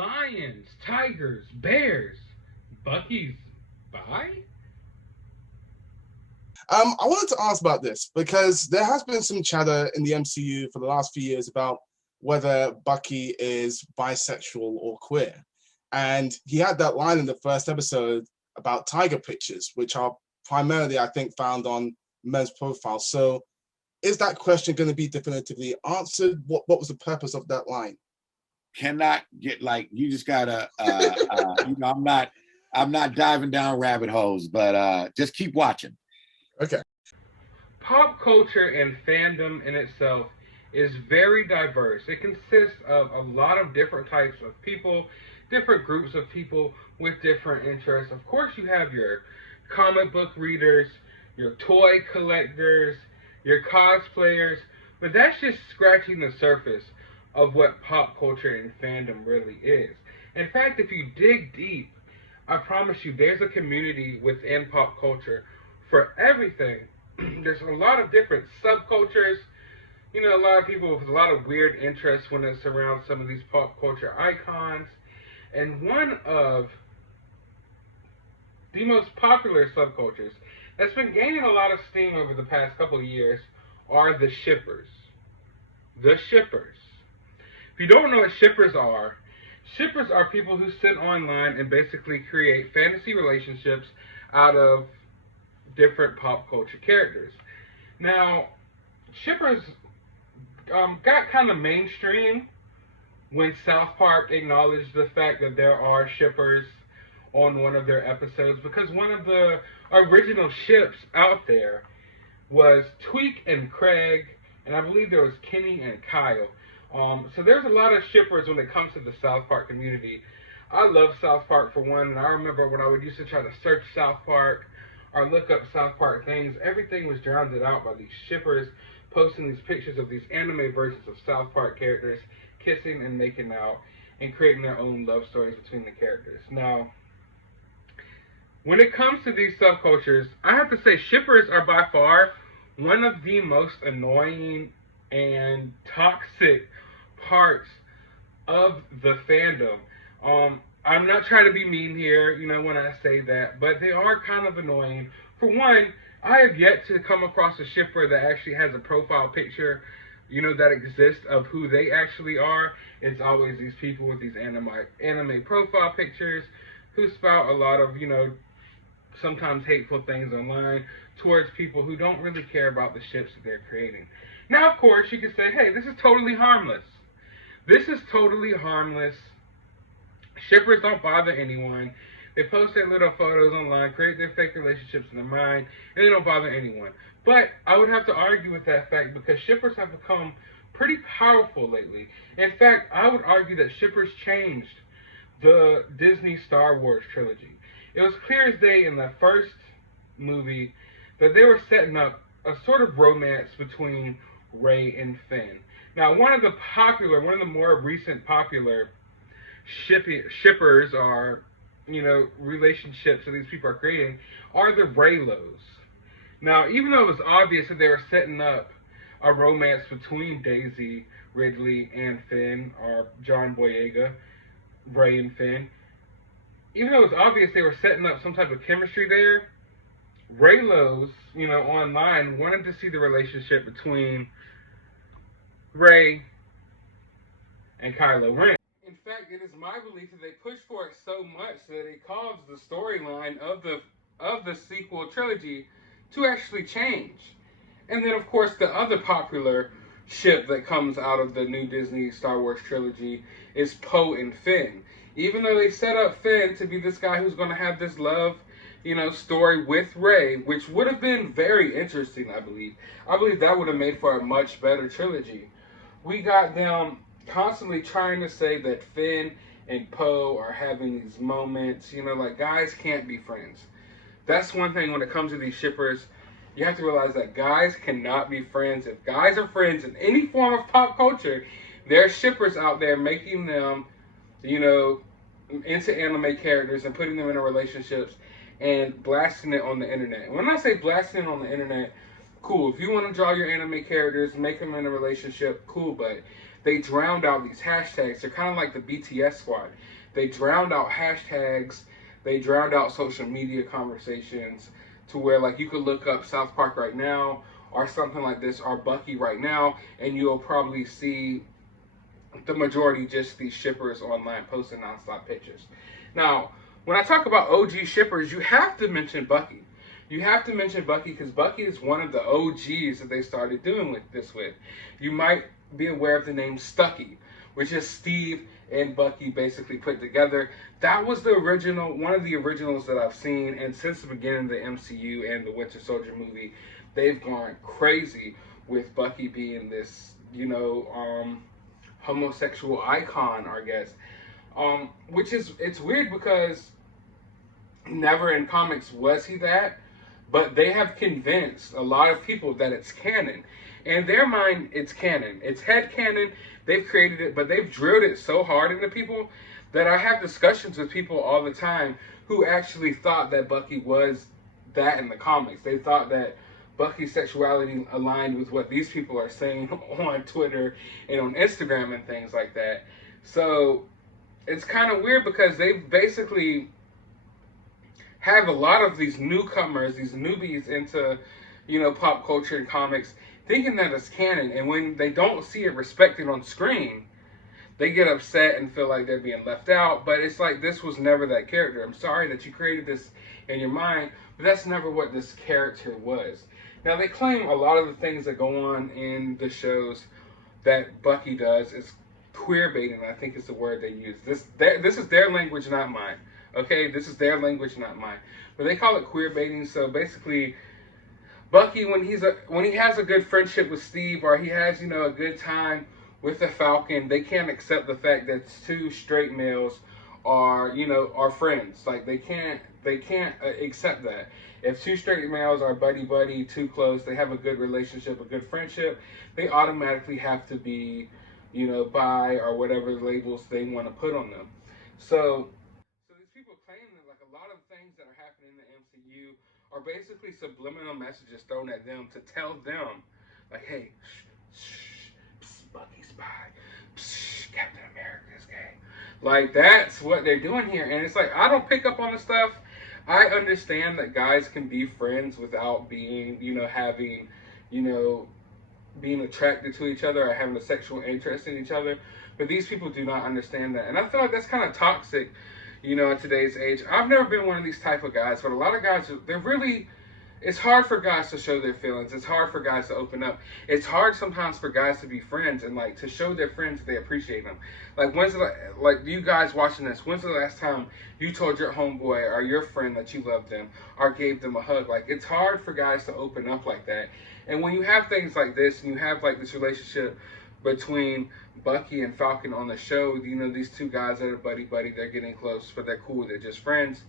lions, tigers, bears. Bucky's bi? I wanted to ask about this because there has been some chatter in the MCU for the last few years about whether Bucky is bisexual or queer. And he had that line in the first episode about tiger pictures, which are primarily, I think, found on men's profiles. So is that question going to be definitively answered? What was the purpose of that line? Cannot get you just gotta I'm not diving down rabbit holes, but just keep watching. Okay. Pop culture and fandom in itself is very diverse. It consists of a lot of different types of people, different groups of people with different interests. Of course, you have your comic book readers, your toy collectors, your cosplayers, but that's just scratching the surface of what pop culture and fandom really is. In fact, if you dig deep, I promise you there's a community within pop culture for everything. There's a lot of different subcultures. You know, a lot of people with a lot of weird interests when it surrounds some of these pop culture icons. And one of the most popular subcultures that's been gaining a lot of steam over the past couple of years are the shippers. The shippers. If you don't know what shippers are people who sit online and basically create fantasy relationships out of different pop culture characters. Now, shippers got kind of mainstream when South Park acknowledged the fact that there are shippers on one of their episodes, because one of the original ships out there was Tweek and Craig, and I believe there was Kenny and Kyle. So there's a lot of shippers when it comes to the South Park community. I love South Park for one, and I remember when I would used to try to search South Park or look up South Park things, everything was drowned out by these shippers posting these pictures of these anime versions of South Park characters kissing and making out and creating their own love stories between the characters. Now, when it comes to these subcultures, I have to say shippers are by far one of the most annoying and toxic parts of the fandom. I'm not trying to be mean here, when I say that, but they are kind of annoying. For one, I have yet to come across a shipper that actually has a profile picture, that exists of who they actually are. It's always these people with these anime profile pictures who spout a lot of, sometimes hateful things online towards people who don't really care about the ships that they're creating. Now, of course, you could say, hey, this is totally harmless. This is totally harmless. Shippers don't bother anyone. They post their little photos online, create their fake relationships in their mind, and they don't bother anyone. But I would have to argue with that fact because shippers have become pretty powerful lately. In fact, I would argue that shippers changed the Disney Star Wars trilogy. It was clear as day in the first movie that they were setting up a sort of romance between Rey and Finn. Now, one of the more recent popular shippers are, relationships that these people are creating are the Reylos. Now, even though it was obvious that they were setting up a romance between Daisy Ridley and Finn, or John Boyega, Rey and Finn, even though it was obvious they were setting up some type of chemistry there, Reylos, online wanted to see the relationship between Rey and Kylo Ren. In fact, it is my belief that they pushed for it so much that it caused the storyline of the sequel trilogy to actually change. And then, of course, the other popular ship that comes out of the new Disney Star Wars trilogy is Poe and Finn. Even though they set up Finn to be this guy who's going to have this love, story with Rey, which would have been very interesting, I believe. I believe that would have made for a much better trilogy. We got them constantly trying to say that Finn and Poe are having these moments, like guys can't be friends. That's one thing when it comes to these shippers. You have to realize that guys cannot be friends. If guys are friends in any form of pop culture, there are shippers out there making them, into anime characters and putting them into relationships and blasting it on the internet. And when I say blasting it on the internet, cool. If you want to draw your anime characters, make them in a relationship, cool. But they drowned out these hashtags. They're kind of like the BTS squad. They drowned out hashtags. They drowned out social media conversations to where, like, you could look up South Park right now or something like this or Bucky right now, and you'll probably see the majority just these shippers online posting nonstop pictures. Now, when I talk about OG shippers, you have to mention Bucky. You have to mention Bucky because Bucky is one of the OGs that they started doing this with. You might be aware of the name Stucky, which is Steve and Bucky basically put together. That was the original, one of the originals that I've seen, and since the beginning of the MCU and the Winter Soldier movie, they've gone crazy with Bucky being this, homosexual icon, I guess. Which is, it's weird because never in comics was he that, but they have convinced a lot of people that it's canon. In their mind, it's canon. It's head canon. They've created it, but they've drilled it so hard into people that I have discussions with people all the time who actually thought that Bucky was that in the comics. They thought that Bucky's sexuality aligned with what these people are saying on Twitter and on Instagram and things like that. So it's kind of weird because they basically have a lot of these newcomers, these newbies into, pop culture and comics, thinking that it's canon, and when they don't see it respected on screen, they get upset and feel like they're being left out. But it's like, this was never that character. I'm sorry that you created this in your mind, but that's never what this character was. Now, they claim a lot of the things that go on in the shows that Bucky does is queer baiting, I think is the word they use. This is their language, not mine. Okay, this is their language, not mine. But they call it queer baiting. So basically, Bucky, when he has a good friendship with Steve, or he has, a good time with the Falcon, they can't accept the fact that two straight males are friends. Like, they can't accept that. If two straight males are buddy, too close, they have a good relationship, a good friendship, they automatically have to be, bi or whatever labels they want to put on them. So these people claim that, like, a lot of things that are happening in the MCU are basically subliminal messages thrown at them to tell them, like, hey, Bucky's bi, Captain America is gay. Like, that's what they're doing here. And it's like, I don't pick up on the stuff. I understand that guys can be friends without being, having, being attracted to each other or having a sexual interest in each other. But these people do not understand that. And I feel like that's kind of toxic, in today's age. I've never been one of these type of guys, but a lot of guys, it's hard for guys to show their feelings. It's hard for guys to open up. It's hard sometimes for guys to be friends and, like, to show their friends that they appreciate them. Like, you guys watching this, when's the last time you told your homeboy or your friend that you loved them or gave them a hug? Like, it's hard for guys to open up like that. And when you have things like this and you have, like, this relationship between Bucky and Falcon on the show, these two guys that are buddy, they're getting close, but they're cool, they're just friends.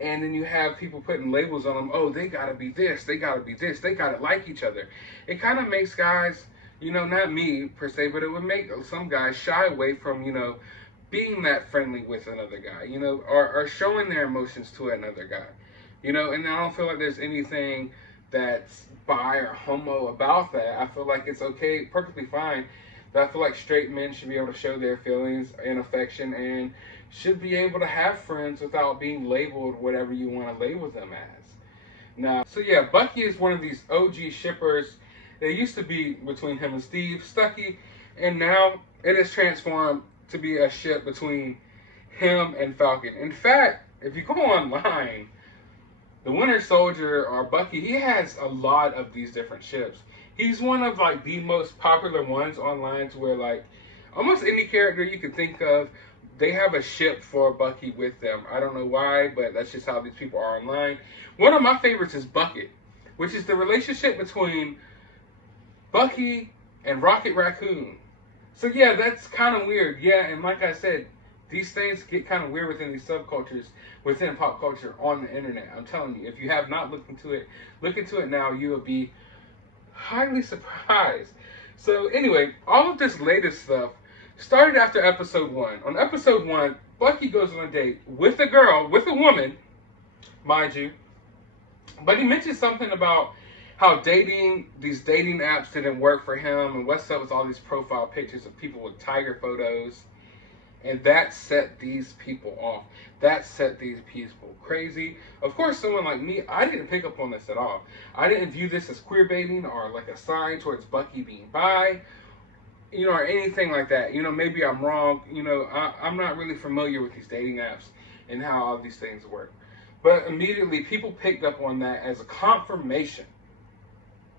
And then you have people putting labels on them. Oh, they gotta be this, they gotta be this, they gotta like each other. It kind of makes guys, not me per se, but it would make some guys shy away from, being that friendly with another guy, or showing their emotions to another guy. And I don't feel like there's anything that's bi or homo about that. I feel like it's okay, perfectly fine. But I feel like straight men should be able to show their feelings and affection and should be able to have friends without being labeled whatever you want to label them as. Now, so yeah, Bucky is one of these OG shippers. It used to be between him and Steve, Stucky, and now it has transformed to be a ship between him and Falcon. In fact, if you go online, the Winter Soldier or Bucky, he has a lot of these different ships. He's one of, like, the most popular ones online, to where, like, almost any character you can think of, they have a ship for Bucky with them. I don't know why, but that's just how these people are online. One of my favorites is Bucket, which is the relationship between Bucky and Rocket Raccoon. So yeah, that's kind of weird. Yeah, and like I said, these things get kind of weird within these subcultures, within pop culture on the internet. I'm telling you, if you have not looked into it, look into it now. You will be highly surprised. So anyway, all of this latest stuff started after episode 1. On episode 1, Bucky goes on a date with a woman, mind you. But he mentions something about how these dating apps didn't work for him, and what's up with all these profile pictures of people with tiger photos. And that set these people off. That set these people crazy. Of course, someone like me, I didn't pick up on this at all. I didn't view this as queer baiting or like a sign towards Bucky being bi, or anything like that. Maybe I'm wrong. I'm not really familiar with these dating apps and how all these things work. But immediately, people picked up on that as a confirmation.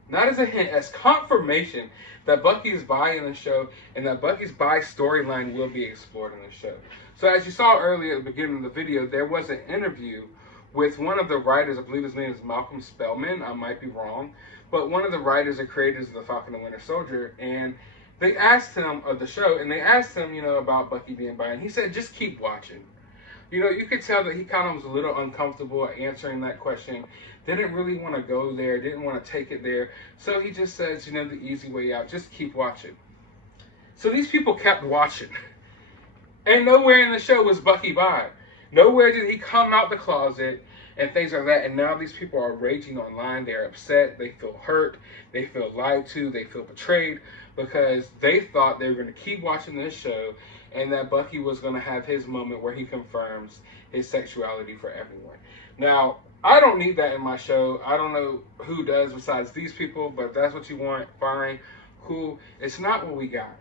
Not as a hint, as confirmation that Bucky is bi in the show and that Bucky's bi storyline will be explored in the show. So as you saw earlier at the beginning of the video, there was an interview with one of the writers. I believe his name is Malcolm Spellman. I might be wrong. But one of the writers and creators of The Falcon and Winter Soldier. And they asked him of the show, and they asked him, about Bucky being bi. And he said, just keep watching. You could tell that he kind of was a little uncomfortable answering that question. Didn't really want to go there, didn't want to take it there. So he just says, the easy way out, just keep watching. So these people kept watching. And nowhere in the show was Bucky bi. Nowhere did he come out the closet and things like that. And now these people are raging online. They're upset. They feel hurt. They feel lied to. They feel betrayed because they thought they were going to keep watching this show and that Bucky was going to have his moment where he confirms his sexuality for everyone. Now, I don't need that in my show. I don't know who does besides these people, but if that's what you want, fine, cool. It's not what we got.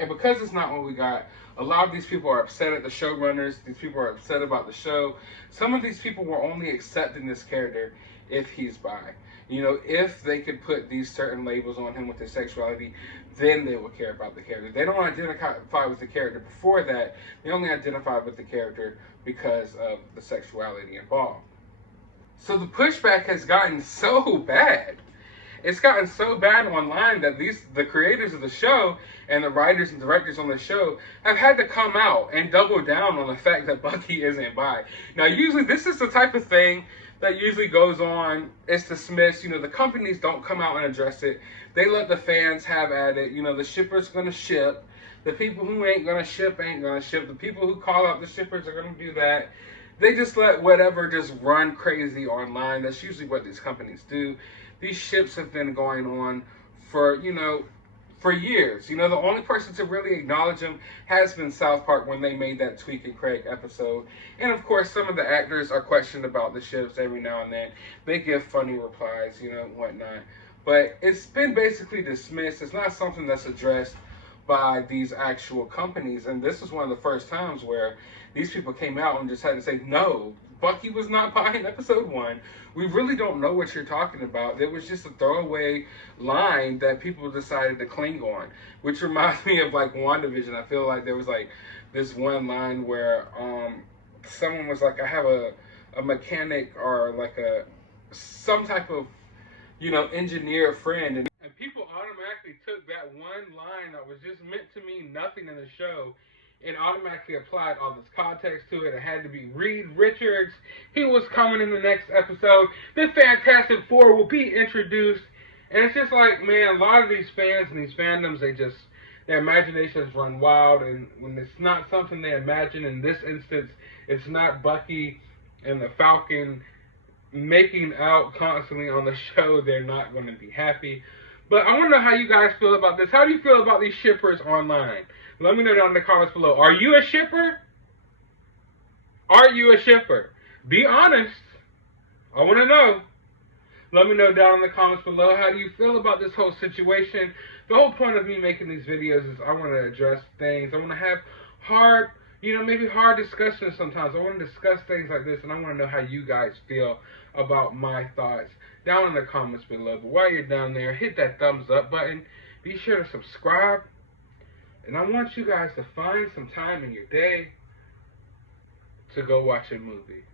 And because it's not what we got, a lot of these people are upset at the showrunners. These people are upset about the show. Some of these people were only accepting this character if he's bi. If they could put these certain labels on him with his sexuality, then they will care about the character. They don't identify with the character before that. They only identify with the character because of the sexuality involved. So the pushback has gotten so bad. It's gotten so bad online that the creators of the show and the writers and directors on the show have had to come out and double down on the fact that Bucky isn't bi. Now, usually this is the type of thing that usually goes on. It's dismissed. The companies don't come out and address it. They let the fans have at it. The shippers going to ship. The people who ain't going to ship ain't going to ship. The people who call out the shippers are going to do that. They just let whatever just run crazy online. That's usually what these companies do. These ships have been going on for years. The only person to really acknowledge them has been South Park when they made that Tweek and Craig episode. And of course, some of the actors are questioned about the ships every now and then. They give funny replies, whatnot. But it's been basically dismissed. It's not something that's addressed by these actual companies. And this is one of the first times where these people came out and just had to say, no, Bucky was not bi in episode 1. We really don't know what you're talking about. It was just a throwaway line that people decided to cling on, which reminds me of like WandaVision. I feel like there was like this one line where someone was like, I have a mechanic or like some type of engineer friend, and people automatically took that one line that was just meant to mean nothing in the show and automatically applied all this context to it. It had to be Reed Richards. He was coming in the next episode. The Fantastic Four will be introduced. And it's just like, man, a lot of these fans and these fandoms, their imaginations run wild. And when it's not something they imagine, in this instance, it's not Bucky and the Falcon making out constantly on the show, they're not going to be happy. But I want to know how you guys feel about this. How do you feel about these shippers online? Let me know down in the comments below. Are you a shipper? Are you a shipper? Be honest. I want to know. Let me know down in the comments below. How do you feel about this whole situation? The whole point of me making these videos is I want to address things. I want to have hard, maybe hard discussions sometimes. I want to discuss things like this, and I want to know how you guys feel about my thoughts down in the comments below. But while you're down there, hit that thumbs up button. Be sure to subscribe. And I want you guys to find some time in your day to go watch a movie.